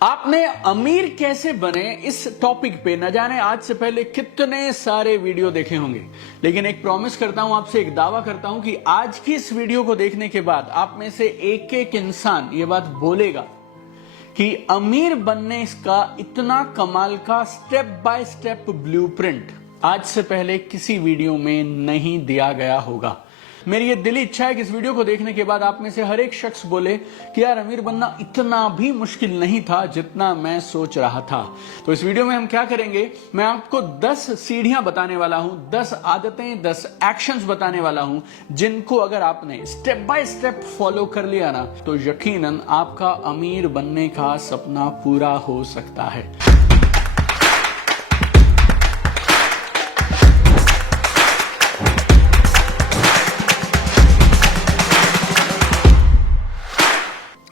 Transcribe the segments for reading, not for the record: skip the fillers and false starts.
आपने अमीर कैसे बने इस टॉपिक पे न जाने आज से पहले कितने सारे वीडियो देखे होंगे, लेकिन एक प्रॉमिस करता हूं आपसे, एक दावा करता हूं कि आज की इस वीडियो को देखने के बाद आप में से एक एक इंसान ये बात बोलेगा कि अमीर बनने इसका इतना कमाल का स्टेप बाय स्टेप ब्लूप्रिंट आज से पहले किसी वीडियो में नहीं दिया गया होगा। मेरी ये दिली इच्छा है कि इस वीडियो को देखने के बाद आप में से हर एक शख्स बोले कि यार अमीर बनना इतना भी मुश्किल नहीं था जितना मैं सोच रहा था। तो इस वीडियो में हम क्या करेंगे, मैं आपको 10 सीढ़ियां बताने वाला हूं, 10 आदतें, 10 एक्शंस बताने वाला हूं, जिनको अगर आपने स्टेप बाय स्टेप फॉलो कर लिया ना तो यकीनन आपका अमीर बनने का सपना पूरा हो सकता है।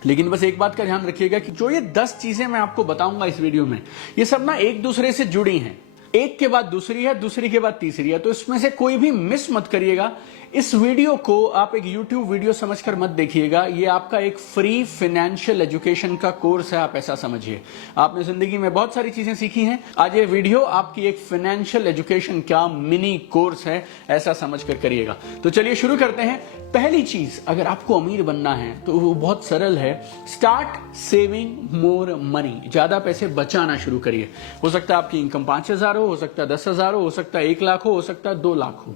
लेकिन बस एक बात का ध्यान रखिएगा कि जो ये 10 चीजें मैं आपको बताऊंगा इस वीडियो में, ये सब ना एक दूसरे से जुड़ी हैं। एक के बाद दूसरी है, दूसरी के बाद तीसरी है, तो इसमें से कोई भी मिस मत करिएगा। इस वीडियो को आप एक YouTube वीडियो समझकर मत देखिएगा, ये आपका एक फ्री फाइनेंशियल एजुकेशन का कोर्स है, आप ऐसा समझिए। आपने जिंदगी में बहुत सारी चीजें सीखी हैं, आज ये वीडियो आपकी एक फाइनेंशियल एजुकेशन का मिनी कोर्स है, ऐसा समझकर करिएगा। तो चलिए शुरू करते हैं। पहली चीज, अगर आपको अमीर बनना है तो वो बहुत सरल है, स्टार्ट सेविंग मोर मनी। ज्यादा पैसे बचाना शुरू करिए। हो सकता है आपकी इनकम 5,000 हो सकता है 10,000 हो सकता है 1 लाख हो सकता है 2 लाख हो।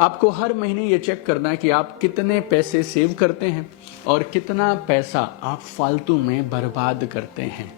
आपको हर महीने ये चेक करना है कि आप कितने पैसे सेव करते हैं और कितना पैसा आप फालतू में बर्बाद करते हैं।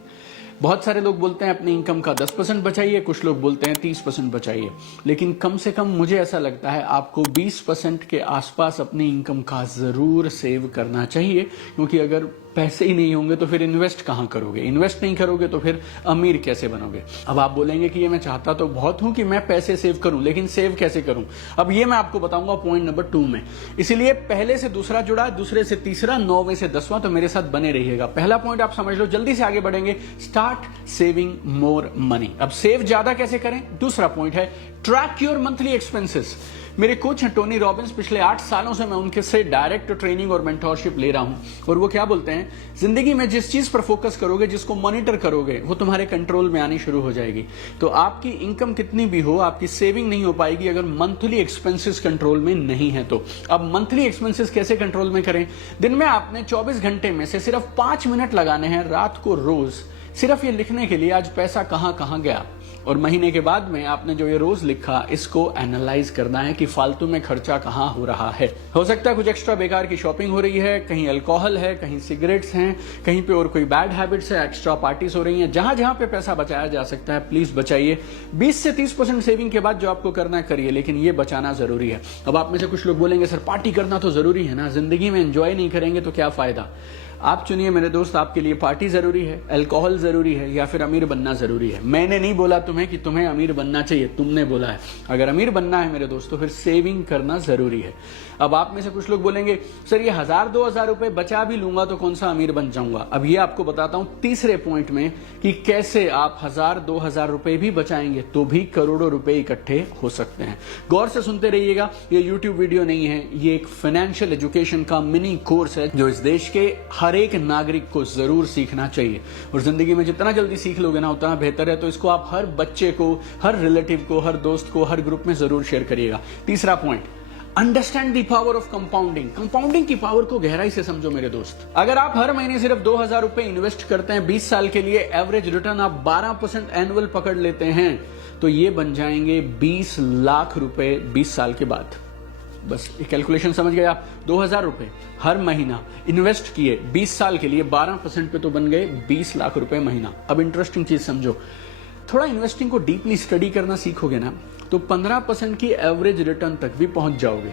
बहुत सारे लोग बोलते हैं अपनी इनकम का 10% बचाइए, कुछ लोग बोलते हैं 30% बचाइए, लेकिन कम से कम मुझे ऐसा लगता है आपको 20% के आसपास अपनी इनकम का जरूर सेव करना चाहिए, क्योंकि अगर पैसे ही नहीं होंगे तो फिर इन्वेस्ट कहां करोगे, इन्वेस्ट नहीं करोगे तो फिर अमीर कैसे बनोगे। अब आप बोलेंगे कि ये मैं चाहता तो बहुत हूं कि मैं पैसे सेव करूं, लेकिन सेव कैसे करूं, अब ये मैं आपको बताऊंगा पॉइंट नंबर 2 में। इसीलिए पहले से दूसरा जुड़ा, दूसरे से तीसरा, 9वें से 10वां, तो मेरे साथ बने रहिएगा। पहला पॉइंट आप समझ लो, जल्दी से आगे बढ़ेंगे। Start saving more money. अब सेव ज्यादा कैसे करें, दूसरा पॉइंट है ट्रैक योर मंथली एक्सपेंसेस। मेरे कोच हैं टोनी रॉबिन्स, पिछले 8 सालों से मैं उनके से डायरेक्ट ट्रेनिंग और मेंटोरशिप ले रहा हूं, और वो क्या बोलते हैं, जिंदगी में जिस चीज पर फोकस करोगे, जिसको मॉनिटर करोगे, वो तुम्हारे कंट्रोल में आनी शुरू हो जाएगी। तो आपकी इनकम कितनी भी हो, आपकी सेविंग नहीं हो पाएगी अगर मंथली एक्सपेंसेस कंट्रोल में नहीं है तो। अब मंथली एक्सपेंसेस कैसे कंट्रोल में करें, दिन में आपने 24 घंटे में से सिर्फ 5 मिनट लगाने हैं रात को रोज, सिर्फ ये लिखने के लिए आज पैसा कहां कहां गया, और महीने के बाद में आपने जो ये रोज लिखा इसको एनालाइज करना है कि फालतू में खर्चा कहां हो रहा है। हो सकता है कुछ एक्स्ट्रा बेकार की शॉपिंग हो रही है, कहीं अल्कोहल है, कहीं सिगरेट्स हैं, कहीं पे और कोई बैड हैबिट्स है, एक्स्ट्रा पार्टीज हो रही हैं। जहां जहां पे पैसा बचाया जा सकता है प्लीज बचाइए। 20 से 30% सेविंग के बाद जो आपको करना है करिए, लेकिन ये बचाना जरूरी है। अब आप में से कुछ लोग बोलेंगे सर पार्टी करना तो जरूरी है ना, जिंदगी में एंजॉय नहीं करेंगे तो क्या फायदा। आप चुनिए मेरे दोस्त, आपके लिए पार्टी जरूरी है, अल्कोहल जरूरी है, या फिर अमीर बनना जरूरी है। मैंने नहीं बोला तुम्हें कि तुम्हें अमीर बनना चाहिए, तुमने बोला है। अगर अमीर बनना है मेरे दोस्तों फिर सेविंग करना जरूरी है। अब आप में से कुछ लोग बोलेंगे सर ये 1,000-2,000 रुपए बचा भी लूंगा तो कौन सा अमीर बन जाऊंगा। अब ये आपको बताता हूं तीसरे पॉइंट में कि कैसे आप 1,000-2,000 रुपए भी बचाएंगे तो भी करोड़ों रुपए इकट्ठे हो सकते हैं। गौर से सुनते रहिएगा, ये यूट्यूब वीडियो नहीं है, ये एक फाइनेंशियल एजुकेशन का मिनी कोर्स है जो इस देश के हर एक नागरिक को जरूर सीखना चाहिए, और जिंदगी में जितना जल्दी सीख लोगे ना उतना बेहतर है। तो इसको आप हर बच्चे को, हर रिलेटिव को, हर दोस्त को, हर ग्रुप में जरूर शेयर करिएगा। तीसरा point, understand the power of compounding. Compounding की पावर को गहराई से समझो मेरे दोस्त। अगर आप हर महीने सिर्फ 2,000 रुपए इन्वेस्ट करते हैं 20 साल के लिए, एवरेज रिटर्न आप 12% एनुअल पकड़ लेते हैं, तो ये बन जाएंगे 20 लाख रुपए 20 साल के बाद। बस कैलकुलेशन समझ गए आप, 2,000 रुपए हर महीना इन्वेस्ट किए 20 साल के लिए, 12% पे तो बन गए 20 लाख रुपए महीना। अब इंटरेस्टिंग चीज समझो, थोड़ा इन्वेस्टिंग को डीपली स्टडी करना सीखोगे ना तो 15% की एवरेज रिटर्न तक भी पहुंच जाओगे।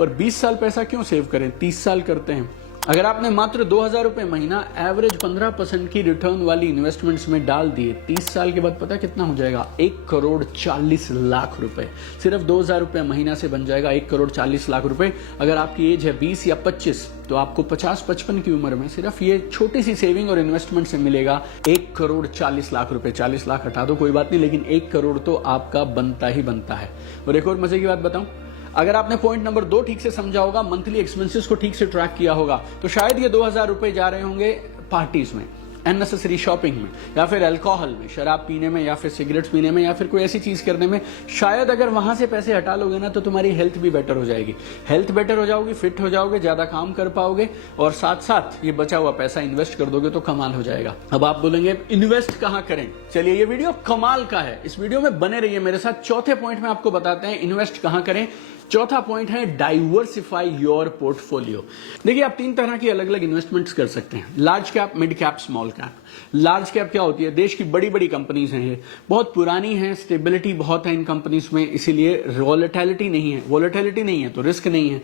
और 20 साल पैसा क्यों सेव करें, 30 साल करते हैं। अगर आपने मात्र 2,000 रुपए महीना एवरेज 15% की रिटर्न वाली इन्वेस्टमेंट्स में डाल दिए, 30 साल के बाद पता कितना हो जाएगा, 1,40,00,000 रुपए। सिर्फ 2,000 रुपए महीना से बन जाएगा 1,40,00,000 रुपए। अगर आपकी एज है 20 या 25 तो आपको 50-55 की उम्र में सिर्फ ये छोटी सी सेविंग और इन्वेस्टमेंट से मिलेगा 1,40,00,000 रुपए। 40 लाख हटा दो कोई बात नहीं, लेकिन 1 करोड़ तो आपका बनता ही बनता है। और एक और मजे की बात बताऊं, अगर आपने पॉइंट नंबर 2 ठीक से समझा होगा, मंथली एक्सपेंसेस को ठीक से ट्रैक किया होगा, तो शायद ये 2,000 रुपए जा रहे होंगे पार्टीज में, अननेसेसरी शॉपिंग में, या फिर अल्कोहल में, शराब पीने में, या फिर सिगरेट्स पीने में, या फिर कोई ऐसी चीज करने में, शायद अगर वहां से पैसे हटा लोगे ना तो तुम्हारी हेल्थ भी बेटर हो जाएगी। हेल्थ बेटर हो जाओगी, फिट हो जाओगे, ज्यादा काम कर पाओगे, और साथ साथ ये बचा हुआ पैसा इन्वेस्ट कर दोगे तो कमाल हो जाएगा। अब आप बोलेंगे इन्वेस्ट कहां करें? चलिए, ये वीडियो कमाल का है, इस वीडियो में बने रहिए मेरे साथ। चौथे पॉइंट में आपको बताते हैं इन्वेस्ट कहां करें। चौथा पॉइंट है डाइवर्सिफाई योर पोर्टफोलियो। देखिए, आप 3 तरह की अलग अलग इन्वेस्टमेंट्स कर सकते हैं, large cap, mid cap, small cap. Large cap क्या होती है? देश की बड़ी बड़ी कंपनीज हैं, ये बहुत पुरानी हैं, स्टेबिलिटी बहुत है इन कंपनीज में, इसीलिए वॉलेटिलिटी नहीं है। वॉलेटिलिटी नहीं है तो रिस्क नहीं है,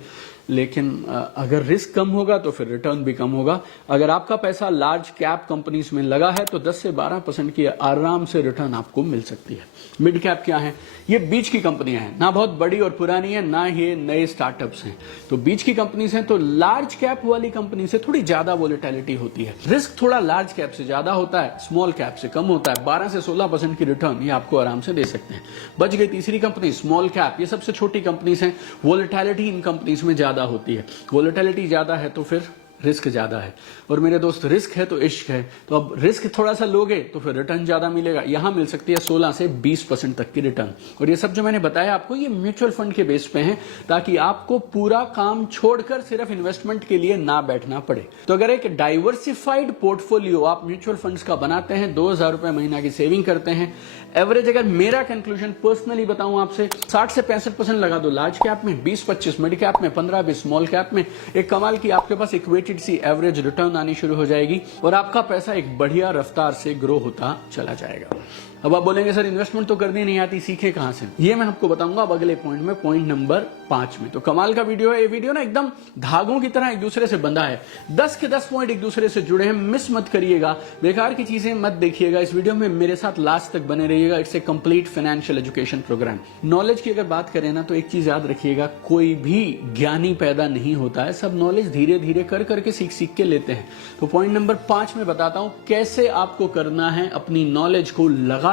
लेकिन अगर रिस्क कम होगा तो फिर रिटर्न भी कम होगा। अगर आपका पैसा लार्ज कैप कंपनीज में लगा है तो 10 से 12% की आराम से रिटर्न आपको मिल सकती है। मिड कैप क्या है? ये बीच की कंपनियां हैं, ना बहुत बड़ी और पुरानी है, ना ये नए स्टार्टअप्स हैं, तो बीच की कंपनीज हैं। तो लार्ज कैप वाली कंपनी से थोड़ी ज्यादा वॉलेटिलिटी होती है, रिस्क थोड़ा लार्ज कैप से ज्यादा होता है, स्मॉल कैप से कम होता है। 12 से 16% की रिटर्न ये आपको आराम से दे सकते हैं। बच गई तीसरी कंपनी, स्मॉल कैप। ये सबसे छोटी कंपनीज हैं, वॉलेटिलिटी इन कंपनीज में ज्यादा होती है। वॉलेटिलिटी ज्यादा है तो फिर रिस्क ज्यादा है, और मेरे दोस्त रिस्क है तो इश्क है। तो अब रिस्क थोड़ा सा लोगे तो फिर रिटर्न ज्यादा मिलेगा। यहां मिल सकती है 16 से 20% तक की रिटर्न। और ये सब जो मैंने बताया आपको, ये म्यूचुअल फंड के बेस पे है, ताकि आपको पूरा काम छोड़कर सिर्फ इन्वेस्टमेंट के लिए ना बैठना पड़े। तो अगर एक डाइवर्सिफाइड पोर्टफोलियो आप म्यूचुअल फंड्स का बनाते हैं, 2000 रुपए महीना की सेविंग करते हैं, एवरेज अगर मेरा कंक्लूजन पर्सनली बताऊं आपसे, 60 से 65% लगा दो लार्ज कैप में, 20-25 मिड कैप में, 15-20 स्मॉल कैप में, एक कमाल की आपके पास इक्वेटेड सी एवरेज रिटर्न आनी शुरू हो जाएगी, और आपका पैसा एक बढ़िया रफ्तार से ग्रो होता चला जाएगा। अब आप बोलेंगे सर इन्वेस्टमेंट तो करनी नहीं आती, सीखे कहां से? ये मैं आपको बताऊंगा अब अगले पॉइंट में, पॉइंट नंबर 5 में। तो कमाल का वीडियो है ये। वीडियो ना एकदम धागों की तरह एक दूसरे से बंधा है, 10 के 10 पॉइंट एक दूसरे से जुड़े हैं। मिस मत करिएगा, बेकार की चीजें मत देखिएगा। इस वीडियो में मेरे साथ लास्ट तक बने रहिएगा। It's a complete financial education program. Knowledge की अगर बात करें ना, तो एक चीज याद रखिएगा, कोई भी ज्ञानी पैदा नहीं होता है, सब नॉलेज धीरे धीरे कर करके सीख सीख के लेते हैं। तो पॉइंट नंबर 5 में बताता हूं कैसे आपको करना है अपनी नॉलेज को लगातार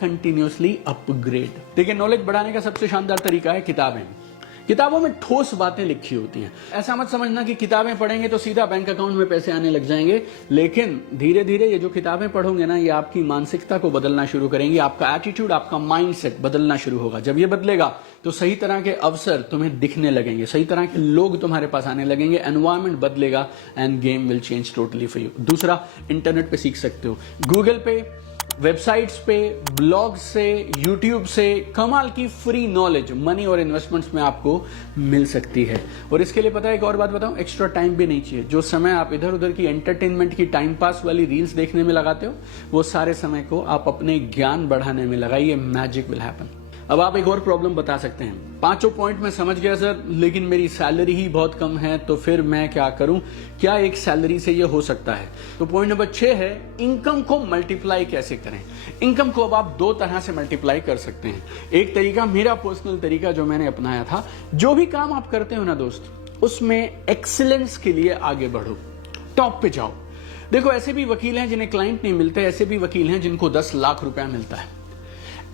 कंटिन्यूअसली अपग्रेड। देखिए, नॉलेज बढ़ाने का सबसे शानदार तरीका है किताबें। किताबों में ठोस बातें लिखी होती हैं। ऐसा मत समझना कि किताबें पढ़ेंगे तो सीधा बैंक अकाउंट में पैसे आने लग जाएंगे, लेकिन धीरे धीरे ये जो किताबें पढ़ोगे ना, ये आपकी मानसिकता को बदलना शुरू करेंगी, आपका एटीट्यूड, आपका माइंडसेट बदलना शुरू होगा। जब ये बदलेगा तो सही तरह के अवसर तुम्हें दिखने लगेंगे, सही तरह के लोग तुम्हारे पास आने लगेंगे, एनवायरमेंट बदलेगा, end game will change totally for you. दूसरा, इंटरनेट पे सीख सकते हो, गूगल पे, वेबसाइट्स पे, ब्लॉग से, यूट्यूब से कमाल की फ्री नॉलेज मनी और इन्वेस्टमेंट्स में आपको मिल सकती है। और इसके लिए पता है एक और बात बताऊं, एक्स्ट्रा टाइम भी नहीं चाहिए। जो समय आप इधर उधर की एंटरटेनमेंट की टाइम पास वाली रील्स देखने में लगाते हो, वो सारे समय को आप अपने ज्ञान बढ़ाने में लगाइए, मैजिक विल हैपन। अब आप एक और प्रॉब्लम बता सकते हैं, 5 पॉइंट में समझ गया सर, लेकिन मेरी सैलरी ही बहुत कम है, तो फिर मैं क्या करूं? क्या एक सैलरी से ये हो सकता है? तो पॉइंट नंबर 6 है, इनकम को मल्टीप्लाई कैसे करें। इनकम को अब आप 2 तरह से मल्टीप्लाई कर सकते हैं। एक तरीका, मेरा पर्सनल तरीका जो मैंने अपनाया था, जो भी काम आप करते हो ना दोस्त, उसमें एक्सीलेंस के लिए आगे बढ़ो, टॉप पे जाओ। देखो, ऐसे भी वकील हैं जिन्हें क्लाइंट नहीं मिलते, ऐसे भी वकील हैं जिनको 10 लाख रुपया मिलता है,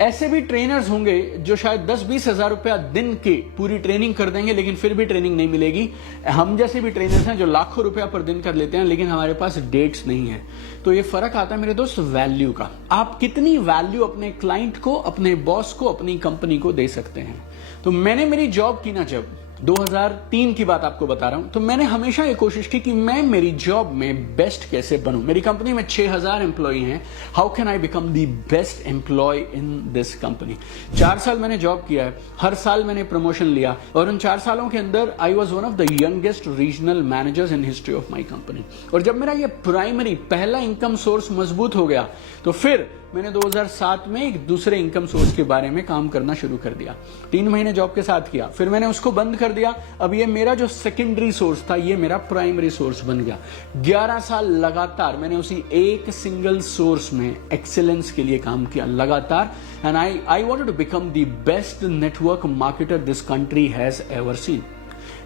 ऐसे भी ट्रेनर्स होंगे जो शायद 10-20 हजार रुपया दिन के पूरी ट्रेनिंग कर देंगे, लेकिन फिर भी ट्रेनिंग नहीं मिलेगी। हम जैसे भी ट्रेनर्स हैं जो लाखों रुपया पर दिन कर लेते हैं, लेकिन हमारे पास डेट्स नहीं है। तो ये फर्क आता है मेरे दोस्त वैल्यू का। आप कितनी वैल्यू अपने क्लाइंट को, अपने बॉस को, अपनी कंपनी को दे सकते हैं। तो मैंने मेरी जॉब की ना, जब 2003 की बात आपको बता रहा हूं, तो मैंने हमेशा ये कोशिश की कि मैं मेरी जॉब में बेस्ट कैसे बनूं। मेरी कंपनी में 6000 एम्प्लॉई हैं, how can I become the best employee in this company. 4 साल मैंने जॉब किया है, हर साल मैंने प्रमोशन लिया, और उन 4 सालों के अंदर I was one of the youngest regional managers in history of my company. और जब मेरा ये प्राइमरी पहला इनकम सोर्स मजबूत हो गया, तो फिर मैंने 2007 में एक दूसरे इनकम सोर्स के बारे में काम करना शुरू कर दिया। 3 महीने जॉब के साथ किया, फिर मैंने उसको बंद कर दिया। अब ये मेरा जो सेकेंडरी सोर्स था, ये मेरा प्राइमरी सोर्स बन गया। 11 साल लगातार मैंने उसी एक सिंगल सोर्स में एक्सीलेंस के लिए काम किया लगातार, and I wanted to become the best network marketer this country has ever seen.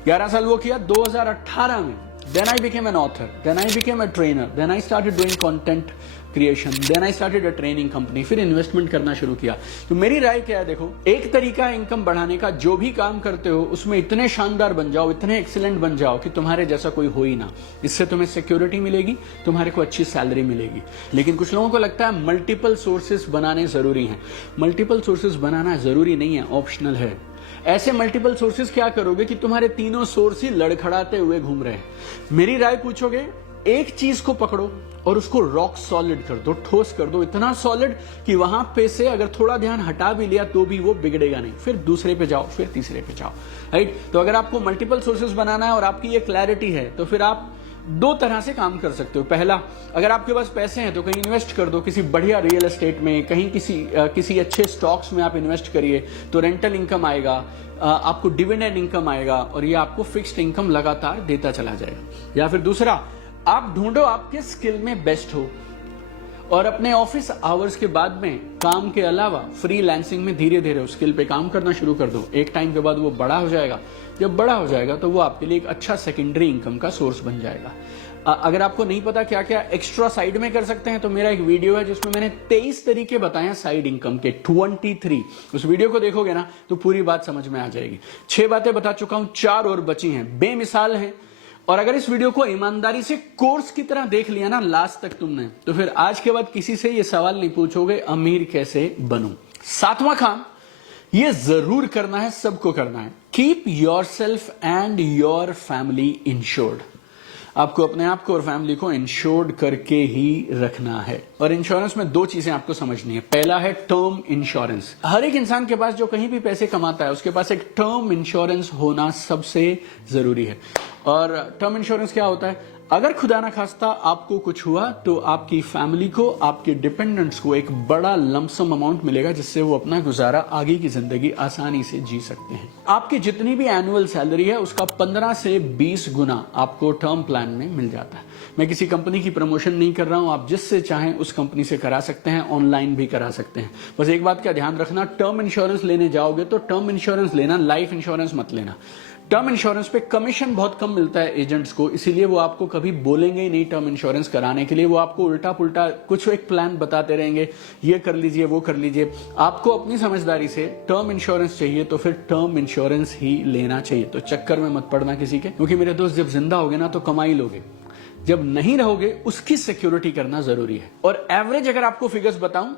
11 साल वो किया। 2018 में Then I became an author. Then I became a trainer. Then I started doing content creation. Then I started a training company. फिर investment करना शुरू किया। तो मेरी राय क्या है, देखो, एक तरीका है इनकम बढ़ाने का, जो भी काम करते हो उसमें इतने शानदार बन जाओ, इतने एक्सीलेंट बन जाओ कि तुम्हारे जैसा कोई हो ही ना। इससे तुम्हें सिक्योरिटी मिलेगी, तुम्हारे को अच्छी सैलरी मिलेगी। लेकिन कुछ लोगों को लगता है मल्टीपल सोर्सेस बनाने जरूरी हैं। मल्टीपल सोर्सेस बनाना जरूरी नहीं है, ऑप्शनल है। ऐसे मल्टीपल सोर्सेस क्या करोगे कि तुम्हारे तीनों सोर्स ही लड़खड़ाते हुए घूम रहे हैं। मेरी राय पूछोगे, एक चीज को पकड़ो और उसको रॉक सॉलिड कर दो, ठोस कर दो, इतना सॉलिड कि वहां पे से अगर थोड़ा ध्यान हटा भी लिया तो भी वो बिगड़ेगा नहीं। फिर दूसरे पे जाओ, फिर तीसरे पे जाओ, राइट। तो अगर आपको मल्टीपल सोर्सेस बनाना है और आपकी ये क्लैरिटी है तो फिर आप दो तरह से काम कर सकते हो। पहला, अगर आपके पास पैसे हैं तो कहीं इन्वेस्ट कर दो, किसी बढ़िया रियल एस्टेट में, कहीं किसी अच्छे स्टॉक्स में आप इन्वेस्ट करिए तो रेंटल इनकम आएगा, आपको डिविडेंड इनकम आएगा और ये आपको फिक्स्ड इनकम लगातार देता चला जाएगा। या फिर दूसरा, आप ढूंढो आपके स्किल में बेस्ट हो और अपने ऑफिस आवर्स के बाद में काम के अलावा फ्रीलांसिंग में धीरे धीरे उस स्किल पे काम करना शुरू कर दो। एक टाइम के बाद वो बड़ा हो जाएगा। जब बड़ा हो जाएगा तो वो आपके लिए एक अच्छा सेकेंडरी इनकम का सोर्स बन जाएगा। अगर आपको नहीं पता क्या क्या एक्स्ट्रा साइड में कर सकते हैं तो मेरा एक वीडियो है जिसमें मैंने 23 तरीके बताए हैं साइड इनकम के, 23। उस वीडियो को देखोगे ना तो पूरी बात समझ में आ जाएगी। 6 बातें बता चुका हूं, 4 और बची हैं, बेमिसाल हैं। और अगर इस वीडियो को ईमानदारी से कोर्स की तरह देख लिया ना लास्ट तक तुमने, तो फिर आज के बाद किसी से ये सवाल नहीं पूछोगे अमीर कैसे बनूं। 7वां काम, ये जरूर करना है, सबको करना है, keep your self and your family insured. आपको अपने आप को और फैमिली को इंश्योर्ड करके ही रखना है। और इंश्योरेंस में 2 चीजें आपको समझनी है। पहला है टर्म इंश्योरेंस। हर एक इंसान के पास जो कहीं भी पैसे कमाता है उसके पास एक टर्म इंश्योरेंस होना सबसे जरूरी है। और टर्म इंश्योरेंस क्या होता है, अगर खुदा ना खास्ता आपको कुछ हुआ तो आपकी फैमिली को, आपके डिपेंडेंट्स को एक बड़ा लमसम अमाउंट मिलेगा जिससे वो अपना गुजारा आगे की जिंदगी आसानी से जी सकते हैं। आपकी जितनी भी एनुअल सैलरी है उसका 15 से 20 गुना आपको टर्म प्लान में मिल जाता है। मैं किसी कंपनी की प्रमोशन नहीं कर रहा हूं, आप जिससे चाहें उस कंपनी से करा सकते हैं, ऑनलाइन भी करा सकते हैं। बस एक बात का ध्यान रखना, टर्म इंश्योरेंस लेने जाओगे तो टर्म इंश्योरेंस लेना, लाइफ इंश्योरेंस मत लेना। टर्म इंश्योरेंस पे कमीशन बहुत कम मिलता है एजेंट्स को, इसीलिए वो आपको कभी बोलेंगे ही नहीं टर्म इंश्योरेंस कराने के लिए। वो आपको उल्टा पुल्टा कुछ एक प्लान बताते रहेंगे, ये कर लीजिए, वो कर लीजिए। आपको अपनी समझदारी से टर्म इंश्योरेंस चाहिए तो फिर टर्म इंश्योरेंस ही लेना चाहिए। तो चक्कर में मत पड़ना किसी के, क्योंकि मेरे दोस्त जब जिंदा होगे ना तो कमाई लोगे, जब नहीं रहोगे उसकी सिक्योरिटी करना जरूरी है। और एवरेज अगर आपको फिगर्स बताऊं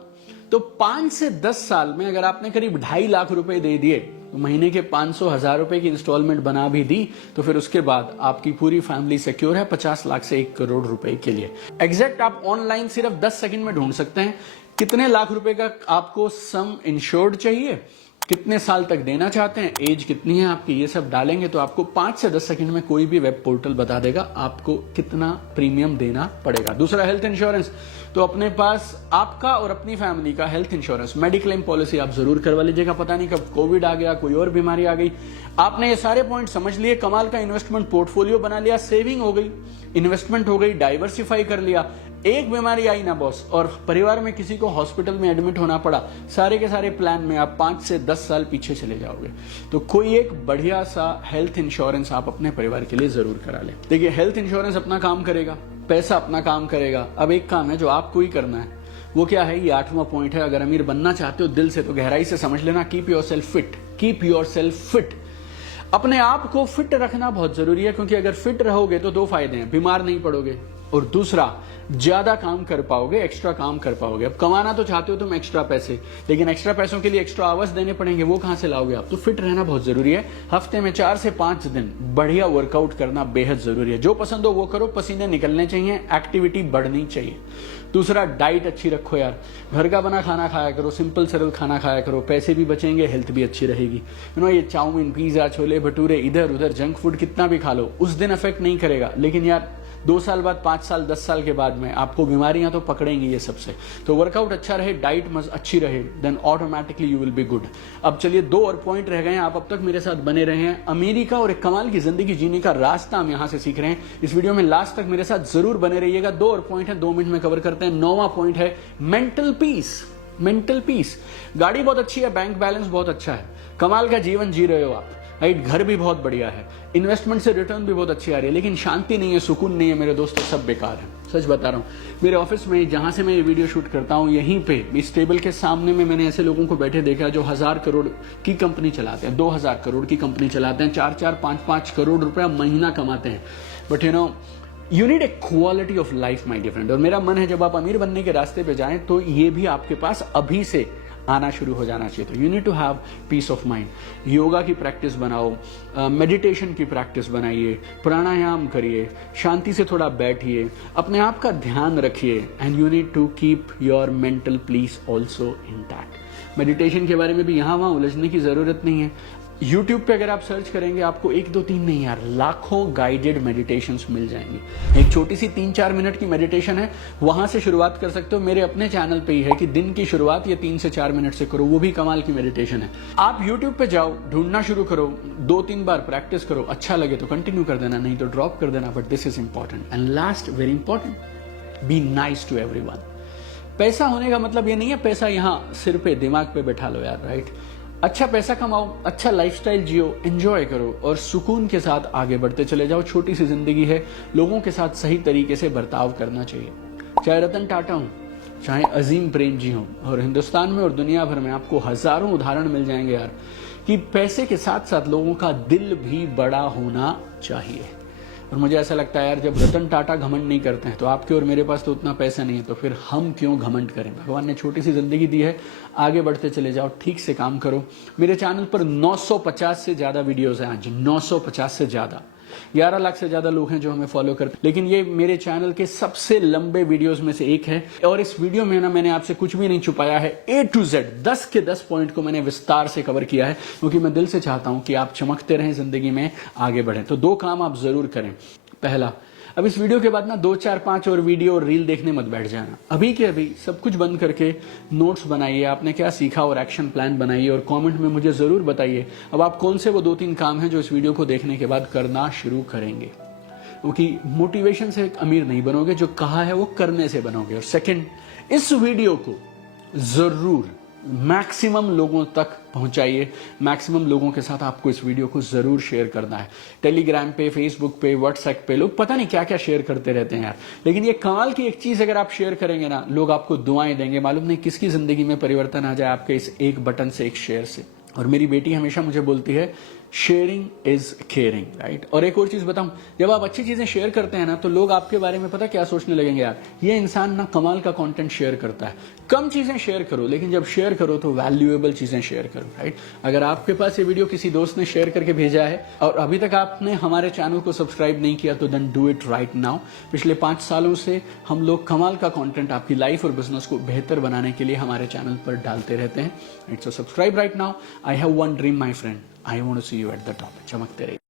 तो 5 से 10 साल में अगर आपने करीब 2.5 लाख रुपए दे दिए, तो महीने के 500,000 रुपए की इंस्टॉलमेंट बना भी दी, तो फिर उसके बाद आपकी पूरी फैमिली सिक्योर है 50 लाख से 1 करोड़ रुपए के लिए। एग्जैक्ट आप ऑनलाइन सिर्फ 10 सेकंड में ढूंढ सकते हैं कितने लाख रुपए का आपको सम इंश्योर्ड चाहिए, कितने साल तक देना चाहते हैं, एज कितनी है आपकी, ये सब डालेंगे तो आपको 5 से 10 सेकंड में कोई भी वेब पोर्टल बता देगा आपको कितना प्रीमियम देना पड़ेगा। दूसरा, हेल्थ इंश्योरेंस। तो अपने पास आपका और अपनी फैमिली का हेल्थ इंश्योरेंस, मेडिक्लेम पॉलिसी आप जरूर करवा लीजिएगा। पता नहीं कब कोविड आ गया, कोई और बीमारी आ गई। आपने ये सारे पॉइंट समझ लिए, कमाल का इन्वेस्टमेंट पोर्टफोलियो बना लिया, सेविंग हो गई, इन्वेस्टमेंट हो गई, डाइवर्सिफाई कर लिया। एक बीमारी आई ना बॉस और परिवार में किसी को हॉस्पिटल में एडमिट होना पड़ा, सारे के सारे प्लान में आप 5 से 10 साल पीछे चले जाओगे। तो कोई एक बढ़िया सा हेल्थ इंश्योरेंस आप अपने परिवार के लिए जरूर करा लें। देखिए, हेल्थ इंश्योरेंस अपना काम करेगा, पैसा अपना काम करेगा। अब एक काम है जो आपको ही करना है, वो क्या है, ये 8वां पॉइंट है। अगर अमीर बनना चाहते हो दिल से तो गहराई से समझ लेना, keep your self fit. Keep your self fit. अपने आप को फिट रखना बहुत जरूरी है, क्योंकि अगर फिट रहोगे तो 2 फायदे हैं, बीमार नहीं पड़ोगे और दूसरा ज्यादा काम कर पाओगे, एक्स्ट्रा काम कर पाओगे। अब कमाना तो चाहते हो तुम एक्स्ट्रा पैसे, लेकिन एक्स्ट्रा पैसों के लिए एक्स्ट्रा आवर्स देने पड़ेंगे, वो कहां से लाओगे आप। तो फिट रहना बहुत जरूरी है। हफ्ते में 4 से 5 दिन बढ़िया वर्कआउट करना बेहद जरूरी है। जो पसंद हो वो करो, पसीने निकलने चाहिए, एक्टिविटी बढ़नी चाहिए। दूसरा, डाइट अच्छी रखो यार, घर का बना खाना खाया करो, सिंपल सरल खाना खाया करो, पैसे भी बचेंगे, हेल्थ भी अच्छी रहेगी। ये चाउमीन, पिज्जा, छोले भटूरे, इधर उधर जंक फूड कितना भी खा लो, उस दिन इफेक्ट नहीं करेगा, लेकिन यार 2 साल बाद, 5 साल, 10 साल के बाद में आपको बीमारियां तो पकड़ेंगी ये सबसे। तो वर्कआउट अच्छा रहे, डाइट अच्छी रहे, then automatically you will be good. अब चलिए 2 और पॉइंट रह गए हैं, आप अब तक मेरे साथ बने रहे हैं। अमीरी का और एक कमाल की जिंदगी जीने का रास्ता हम यहां से सीख रहे हैं। इस वीडियो में लास्ट तक मेरे साथ जरूर बने रहिएगा। 2 और पॉइंट है, 2 मिनट में कवर करते हैं। 9वां पॉइंट है मेंटल पीस। Mental peace. गाड़ी बहुत अच्छी है, बैंक बैलेंस बहुत अच्छा है, कमाल का जीवन जी रहे हो आप, राइट, घर भी बहुत बढ़िया है, इन्वेस्टमेंट से रिटर्न भी बहुत अच्छी आ रही है, लेकिन शांति नहीं है, सुकून नहीं है मेरे दोस्तों, सब बेकार है। सच बता रहा हूँ। मेरे ऑफिस में जहां से मैं ये वीडियो शूट करता हूँ, यहीं पे इस टेबल के सामने में मैंने ऐसे लोगों को बैठे देखा जो 1000 करोड़ की कंपनी चलाते हैं, 2000 करोड़ की कंपनी चलाते हैं, 4-4, 5-5 करोड़ रुपया महीना कमाते हैं। But you need a quality of life my dear friend. और मेरा मन है जब आप अमीर बनने के रास्ते पे जाएं तो ये भी आपके पास अभी से आना शुरू हो जाना चाहिए। तो you need to have peace of mind. Yoga की प्रैक्टिस बनाओ, मेडिटेशन की प्रैक्टिस बनाइए, प्राणायाम करिए, शांति से थोड़ा बैठिए, अपने आप का ध्यान रखिए, and you need to keep your mental peace also intact. Meditation के बारे में भी यहाँ वहाँ उलझने की जरूरत नहीं है। YouTube पे अगर आप सर्च करेंगे आपको 1, 2, 3 नहीं यार, लाखों गाइडेड मेडिटेशंस मिल जाएंगी। एक छोटी सी 3-4 मिनट की मेडिटेशन है, वहां से शुरुआत कर सकते हो। मेरे अपने चैनल पे ही है कि दिन की शुरुआत ये 3 से 4 मिनट से करो, वो भी कमाल की मेडिटेशन है। आप YouTube पे जाओ, ढूंढना शुरू करो, 2-3 बार प्रैक्टिस करो, अच्छा लगे तो कंटिन्यू कर देना, नहीं तो ड्रॉप कर देना। But this is important and last, very important, be nice to everyone. पैसा होने का मतलब ये नहीं है पैसा यहाँ सिर पे दिमाग पे बैठा लो यार, राइट। अच्छा पैसा कमाओ, अच्छा लाइफस्टाइल जियो, एंजॉय करो और सुकून के साथ आगे बढ़ते चले जाओ। छोटी सी जिंदगी है, लोगों के साथ सही तरीके से बर्ताव करना चाहिए। चाहे रतन टाटा हो, चाहे अजीम प्रेम जी हो, और हिंदुस्तान में और दुनिया भर में आपको हजारों उदाहरण मिल जाएंगे यार कि पैसे के साथ साथ लोगों का दिल भी बड़ा होना चाहिए। और मुझे ऐसा लगता है यार, जब रतन टाटा घमंड नहीं करते हैं तो आपके और मेरे पास तो उतना पैसा नहीं है, तो फिर हम क्यों घमंड करें। भगवान ने छोटी सी जिंदगी दी है, आगे बढ़ते चले जाओ, ठीक से काम करो। मेरे चैनल पर 950 से ज्यादा वीडियोस हैं आज, 950 से ज्यादा, 11 लाख से ज्यादा लोग हैं जो हमें फॉलो करते हैं। लेकिन ये मेरे चैनल के सबसे लंबे वीडियोस में से एक है, और इस वीडियो में ना मैंने आपसे कुछ भी नहीं छुपाया है। A to Z 10 के 10 पॉइंट को मैंने विस्तार से कवर किया है, क्योंकि मैं दिल से चाहता हूं कि आप चमकते रहें, जिंदगी में आगे बढ़ें। तो 2 काम आप जरूर करें। पहला, अब इस वीडियो के बाद ना 2, 4, 5 और वीडियो और रील देखने मत बैठ जाना। अभी के अभी सब कुछ बंद करके नोट्स बनाइए, आपने क्या सीखा और एक्शन प्लान बनाइए, और कमेंट में मुझे जरूर बताइए अब आप कौन से वो 2-3 काम हैं जो इस वीडियो को देखने के बाद करना शुरू करेंगे। क्योंकि मोटिवेशन से अमीर नहीं बनोगे, जो कहा है वो करने से बनोगे। और सेकंड, इस वीडियो को जरूर मैक्सिमम लोगों तक पहुंचाइए। मैक्सिमम लोगों के साथ आपको इस वीडियो को जरूर शेयर करना है। टेलीग्राम पे, फेसबुक पे, व्हाट्सएप पे लोग पता नहीं क्या क्या शेयर करते रहते हैं यार, लेकिन ये कमाल की एक चीज अगर आप शेयर करेंगे ना, लोग आपको दुआएं देंगे। मालूम नहीं किसकी जिंदगी में परिवर्तन आ जाए आपके इस एक बटन से, एक शेयर से। और मेरी बेटी हमेशा मुझे बोलती है, शेयरिंग इज केयरिंग, राइट। और एक और चीज बताऊं, जब आप अच्छी चीजें शेयर करते हैं ना, तो लोग आपके बारे में पता क्या सोचने लगेंगे, यार ये इंसान ना कमाल का कंटेंट शेयर करता है। कम चीजें शेयर करो, लेकिन जब शेयर करो तो वैल्यूएबल चीजें शेयर करो, राइट। अगर आपके पास ये वीडियो किसी दोस्त ने शेयर करके भेजा है और अभी तक आपने हमारे चैनल को सब्सक्राइब नहीं किया, तो then do it right now. पिछले 5 सालों से हम लोग कमाल का कंटेंट आपकी लाइफ और बिजनेस को बेहतर बनाने के लिए हमारे चैनल पर डालते रहते हैं। So subscribe right now. I have one dream my friend, I want to see you at the top. चमकते रहिए।